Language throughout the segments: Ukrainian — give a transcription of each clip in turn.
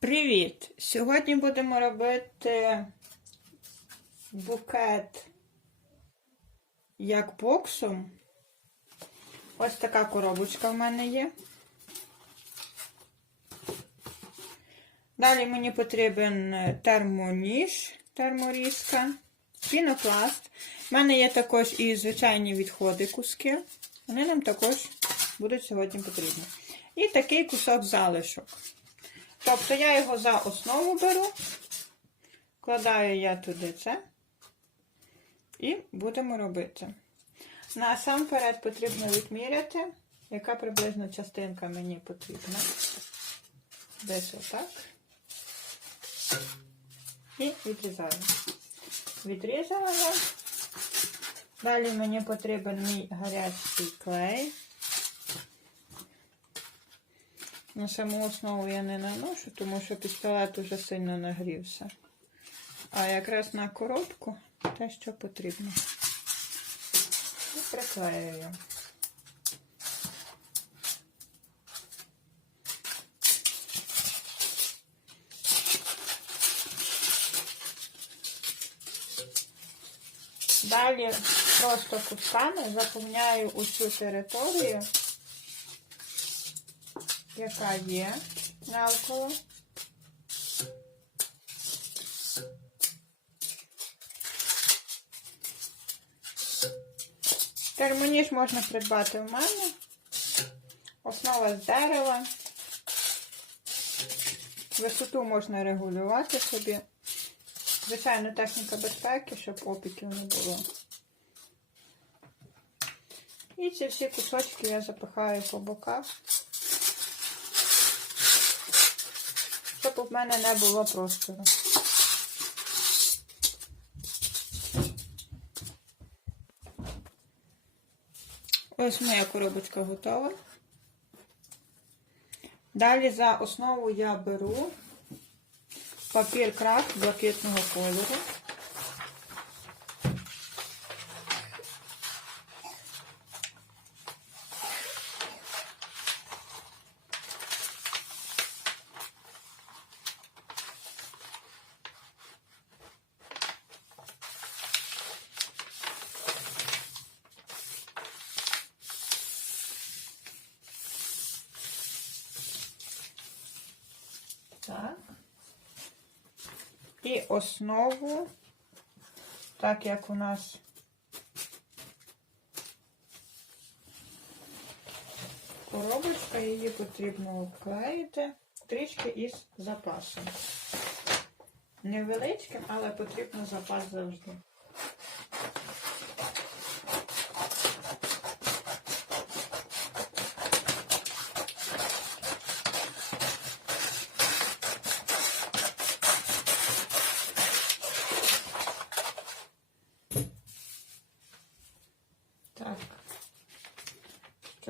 Привіт! Сьогодні будемо робити букет як боксом. Ось така коробочка в мене є. Далі мені потрібен термоніж, терморізка, пінопласт. У мене є також і звичайні відходи куски. Вони нам також будуть сьогодні потрібні. І такий кусок залишок. Тобто я його за основу беру, вкладаю я туди це і будемо робити. Насамперед потрібно відміряти, яка приблизно частинка мені потрібна. Десь отак. І відрізаю. Відрізала я. Далі мені потрібен мій гарячий клей. На саму основу я не наношу, тому що пістолет уже сильно нагрівся. А якраз на коробку те, що потрібно. І приклеюю. Далі просто кусками заповняю усю територію яка є навколо. Термоніж можна придбати в мене. Основа з дерева. Висоту можна регулювати собі. Звичайно, техніка безпеки, щоб опіків не було. І ці всі кусочки я запихаю по боках. Щоб у мене не було простору. Ось моя коробочка готова. Далі за основу я беру папір крафт блакитного кольору. Так. І основу, так як у нас коробочка, її потрібно обклеїти трішки із запасом. Невеличким, але потрібно запас завжди.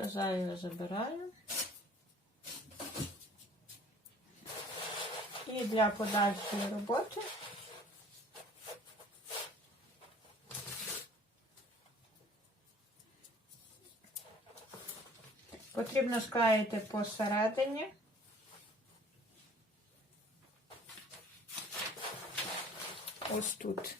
Так, що забираю. І для подальшої роботи потрібно склеїти посередині. Ось тут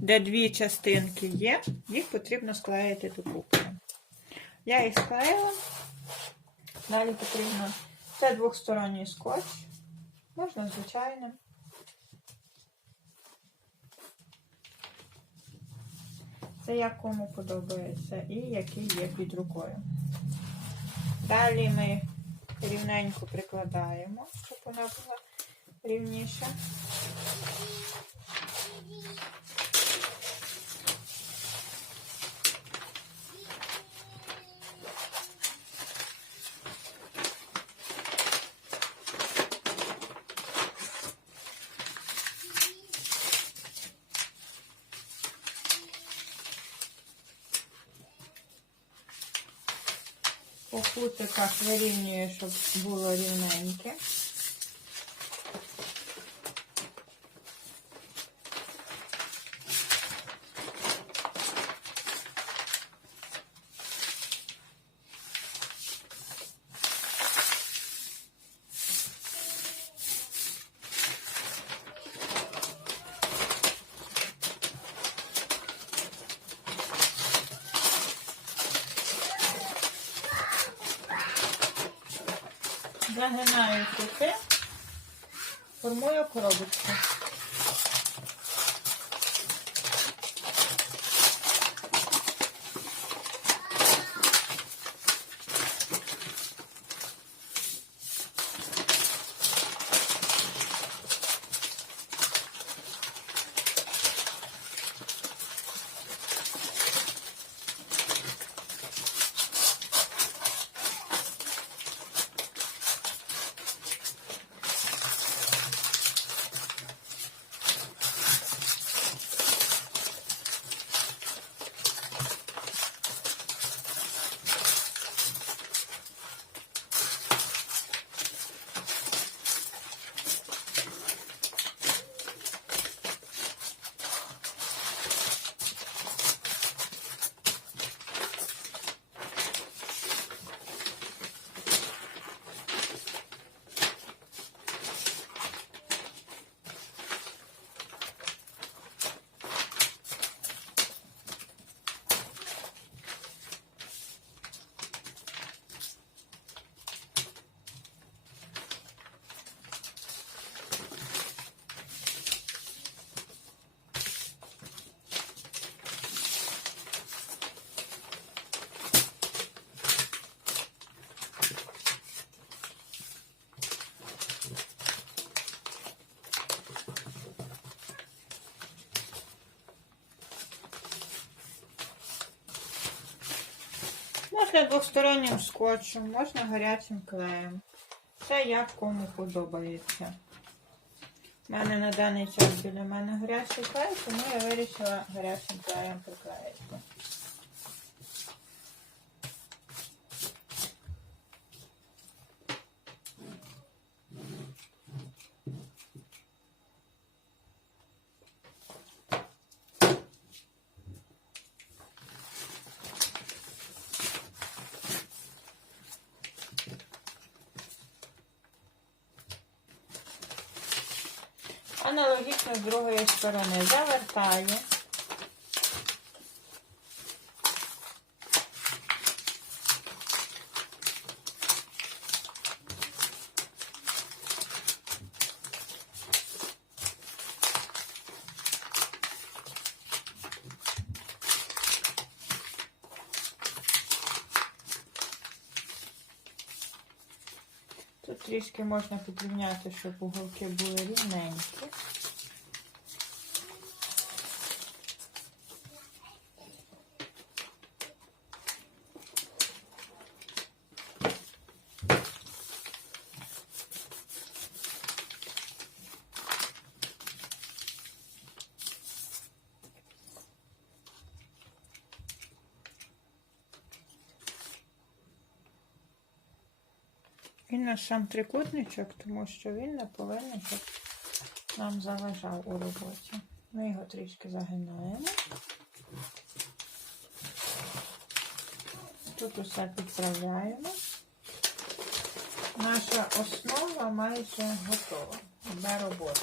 де дві частинки є, їх потрібно склеїти докупи. Я їх склеїла. Далі потрібно це двохсторонній скотч. Можна звичайним. Це як кому подобається і який є під рукою. Далі ми рівненько прикладаємо, щоб вона була рівніша. Кутиках вирівнюю, щоб було рівненьке. trochę na jajku, to moje korobeczka. Можна двостороннім скотчем, можна гарячим клеєм. Це як кому подобається. У мене на даний час біля мене гарячий клей, тому я вирішила гарячим клеєм приклеїти. Аналогічно з другої сторони завертаю. Тут трішки можна підрівняти, щоб уголки були рівненькі. І наш сам трикутничок, тому що він повинен щоб нам заважав у роботі. Ми його трішки загинаємо. Тут усе підправляємо. Наша основа майже готова для роботи.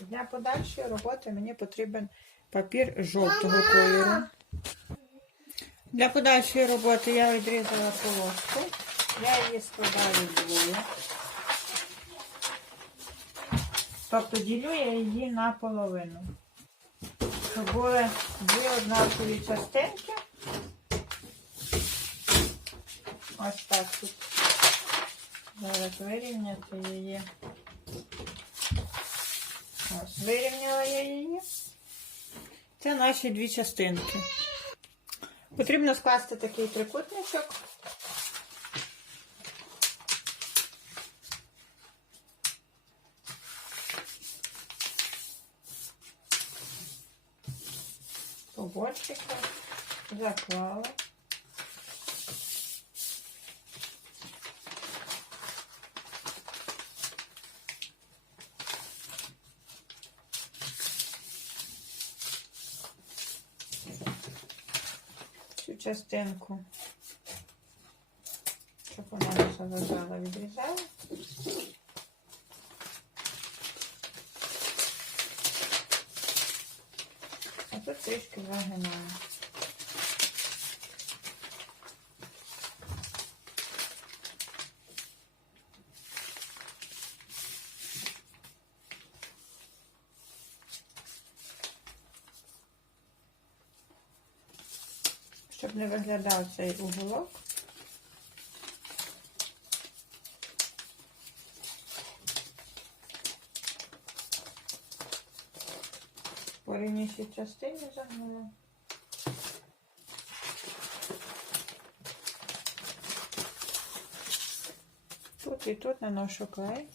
Для подальшої роботи мені потрібен папір жовтого кольору. Для подальшої роботи я відрізала полоску. Я її складаю вдвоє. Тобто ділю я її на половину. Щоб були дві однакові частинки. Ось так тут. Зараз вирівняти її. Ось, вирівняла я її. Це наші дві частинки. Потрібно скласти такий трикутничок. Заклала. Цю частинку, щоб вона не заважала, відрізаю. А тут трішки загинаю. Не виглядав цей уголок. По рівнішій загнула. Тут і тут наношу клей.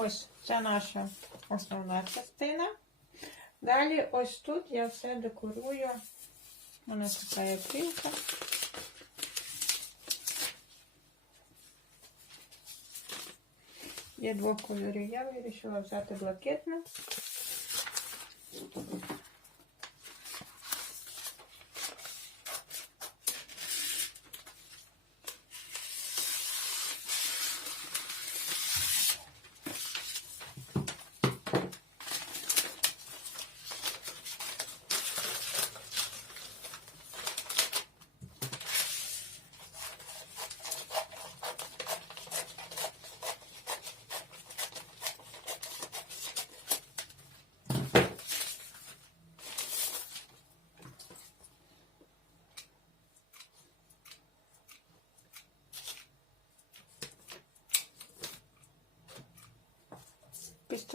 Ось це наша основна частина. Далі ось тут я все декорую. У нас така є. Є двох кольорів. Я вирішила взяти блакитну.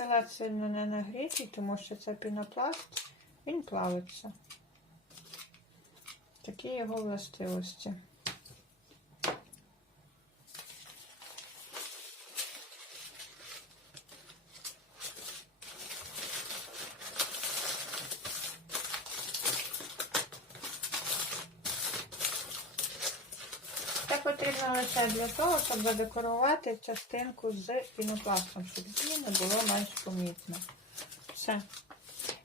Пістолет сильно не нагрітий, тому що це пінопласт, він плавиться. Такі його властивості. Потрібно лише для того, щоб задекорувати частинку з пінопластом, щоб її не було менш помітно. Все.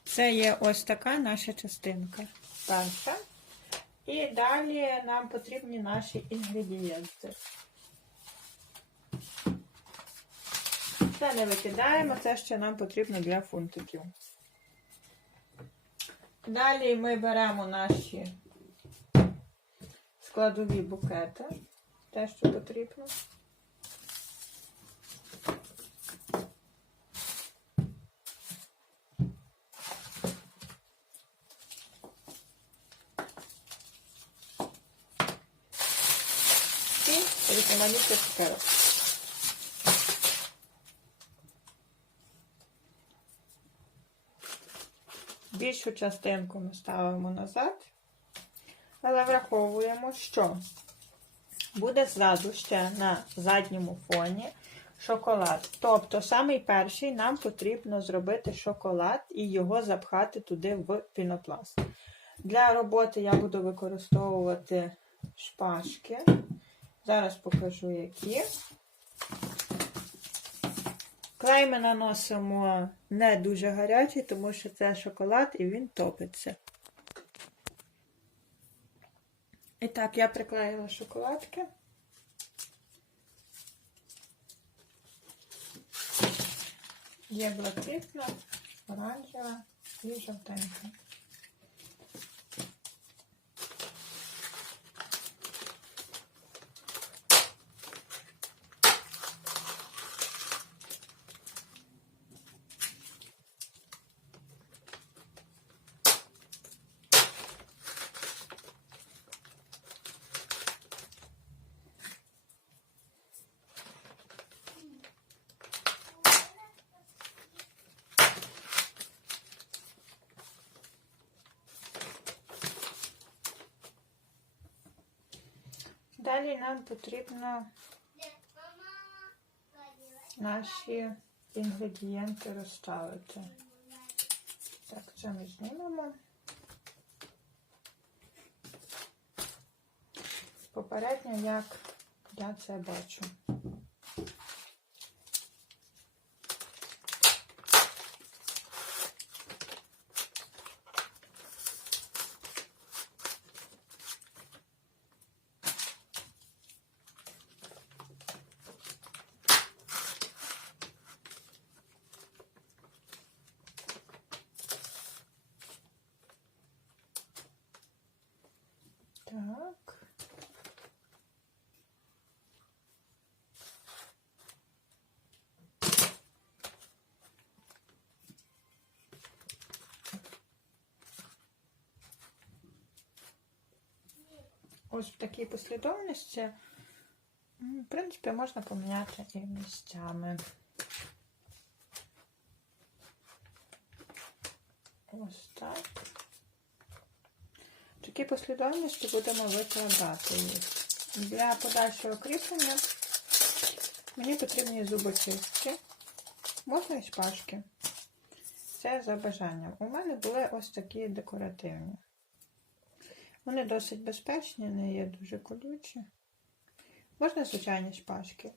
Це є ось така наша частинка. Перша. І далі нам потрібні наші інгредієнти. Це не викидаємо, це ще нам потрібно для фунтиків. Далі ми беремо наші складові букети. Те, що потрібно. І різноманітні цукерок. Більшу частинку ми ставимо назад, але враховуємо, що буде ззаду ще на задньому фоні шоколад. Тобто, самий перший нам потрібно зробити шоколад і його запхати туди в пінопласт. Для роботи я буду використовувати шпажки. Зараз покажу які. Клей наносимо не дуже гарячий, тому що це шоколад і він топиться. І так, я приклеїла шоколадки. Є блакитна, оранжева і жовтенька. Далі нам потрібно наші інгредієнти розставити. Так, це ми знімемо. Попередньо, як я це бачу. Так. Ось в такій послідовності, в принципі, можна поміняти і місцями. Ось так. В такій послідовності будемо викладати їх. Для подальшого кріплення мені потрібні зубочистки, можна і шпажки. Це за бажанням. У мене були ось такі декоративні. Вони досить безпечні, не є дуже колючі. Можна звичайні шпажки.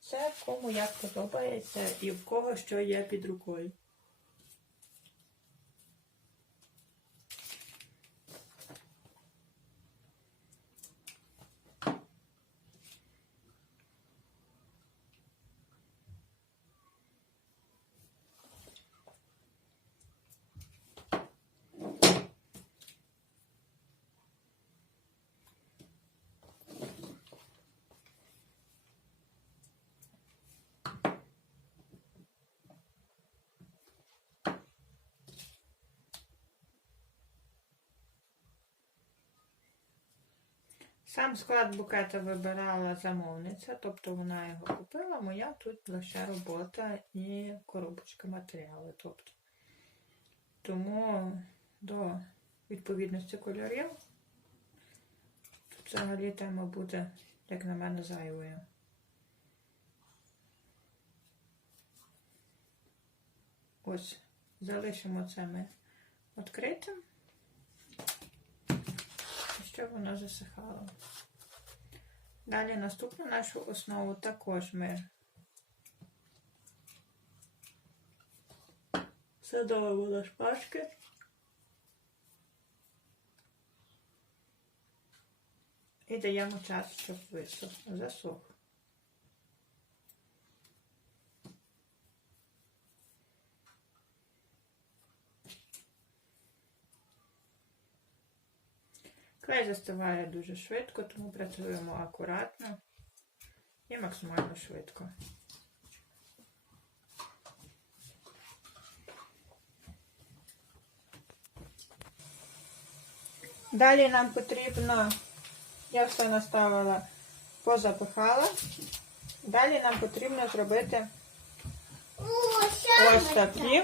Це кому як подобається і в кого що є під рукою. Сам склад букета вибирала замовниця, тобто вона його купила, моя тут лише робота і коробочка матеріалу. Тобто. Тому до відповідності кольорів тут взагалі тема буде, як на мене, зайвою. Ось, залишимо це ми відкритим щоб воно засихало. Далі наступну нашу основу також ми садовимо на шпажки. І даємо час, щоб висох, засох. Клей застиває дуже швидко, тому працюємо акуратно і максимально швидко. Далі нам потрібно, я все наставила, позапихала. Далі нам потрібно зробити ось такі.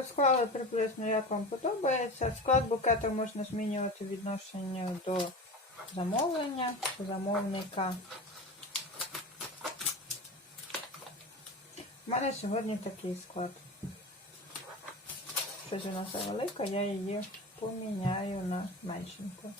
Розклали приблизно, як вам подобається. Склад букета можна змінювати відношення до замовлення, замовника. У мене сьогодні такий склад. Щось вона завелика, я її поміняю на меншеньку.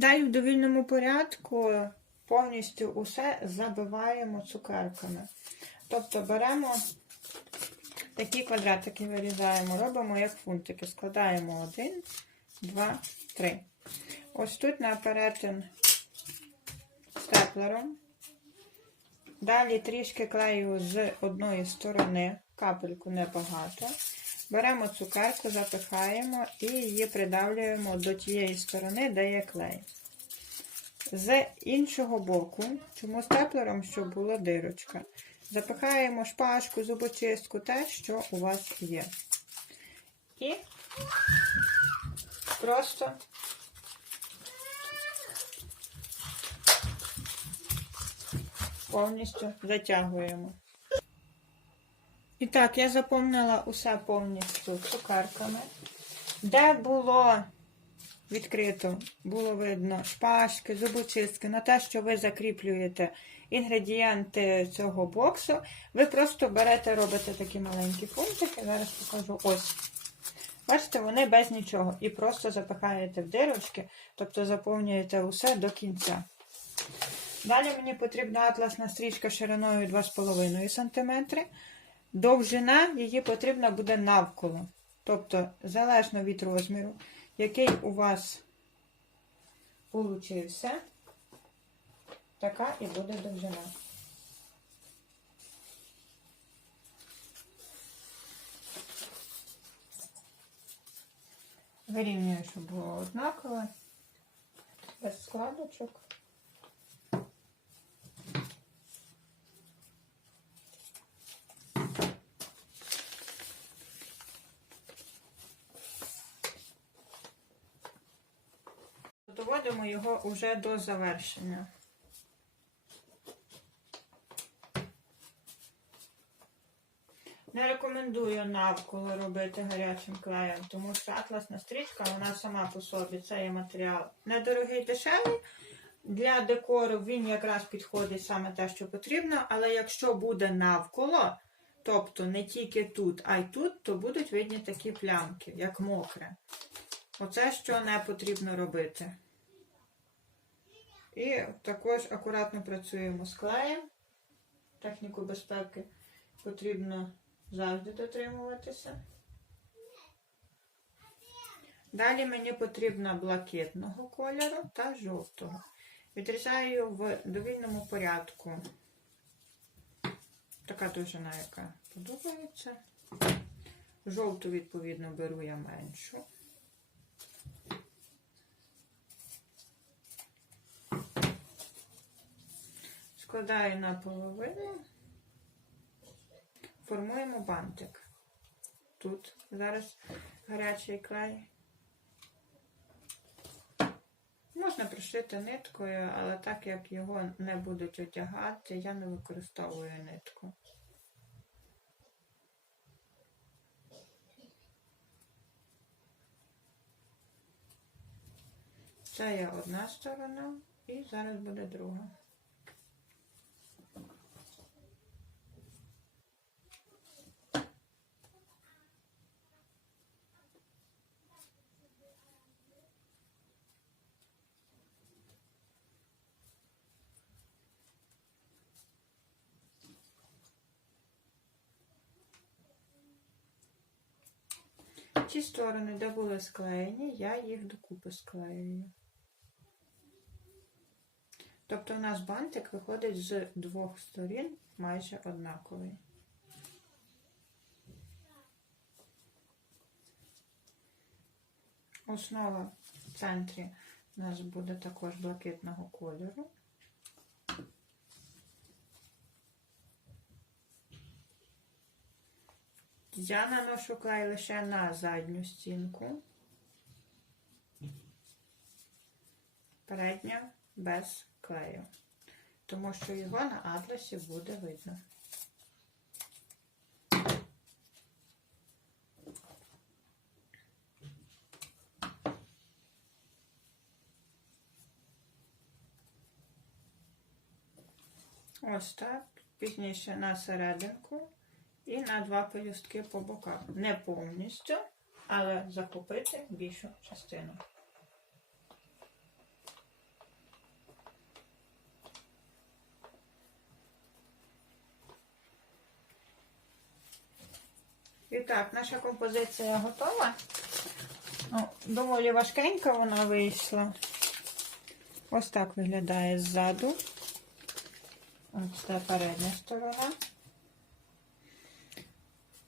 Далі в довільному порядку повністю усе забиваємо цукерками. Тобто беремо такі квадратики, вирізаємо, робимо як фунтики. Складаємо один, два, три. Ось тут на перетин степлером. Далі трішки клею з одної сторони, капельку небагато. Беремо цукерку, запихаємо і її придавлюємо до тієї сторони, де є клей. З іншого боку, чому степлером, щоб була дирочка. Запихаємо шпажку, зубочистку, те, що у вас є. І просто повністю затягуємо. І так, я заповнила усе повністю цукерками. Де було відкрито, було видно шпажки, зубочистки, на те, що ви закріплюєте інгредієнти цього боксу, ви просто берете, робите такі маленькі фунтики. Зараз покажу ось. Бачите, вони без нічого. І просто запихаєте в дирочки, тобто заповнюєте усе до кінця. Далі мені потрібна атласна стрічка шириною 2,5 см. Довжина її потрібна буде навколо. Тобто, залежно від розміру, який у вас получився, така і буде довжина. Вирівнюю, щоб було однаково, без складочок. Доводимо його уже до завершення. Не рекомендую навколо робити гарячим клеєм, тому що атласна стрічка, вона сама по собі, це є матеріал недорогий, дешевий. Для декору він якраз підходить саме те, що потрібно, але якщо буде навколо, тобто не тільки тут, а й тут, то будуть видні такі плямки, як мокре. Оце що не потрібно робити. І також акуратно працюємо з клеєм. Техніку безпеки потрібно завжди дотримуватися. Далі мені потрібно блакитного кольору та жовтого. Відрізаю в довільному порядку. Така довжина, яка подобається. Жовту, відповідно, беру я меншу. Складаю на половину, формуємо бантик. Тут зараз гарячий клей. Можна пришити ниткою, але так як його не будуть одягати, я не використовую нитку. Це є одна сторона і зараз буде друга. Ті сторони, де були склеєні, я їх докупи склеюю. Тобто у нас бантик виходить з двох сторін майже однаковий. Основа в центрі у нас буде також блакитного кольору. Я наношу клей лише на задню стінку. передня без клею. Тому що його на атласі буде видно. Ось так. Пізніше на серединку і на два пелюстки по боках. Не повністю, але захопити більшу частину. І так, наша композиція готова. Ну, доволі важкенька вона вийшла. Ось так виглядає ззаду. Ось це передня сторона.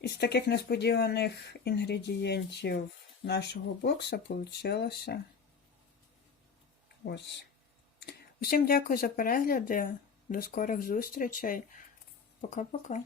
Із таких несподіваних інгредієнтів нашого бокса вийшло ось. Усім дякую за перегляди. До скорих зустрічей. Пока-пока.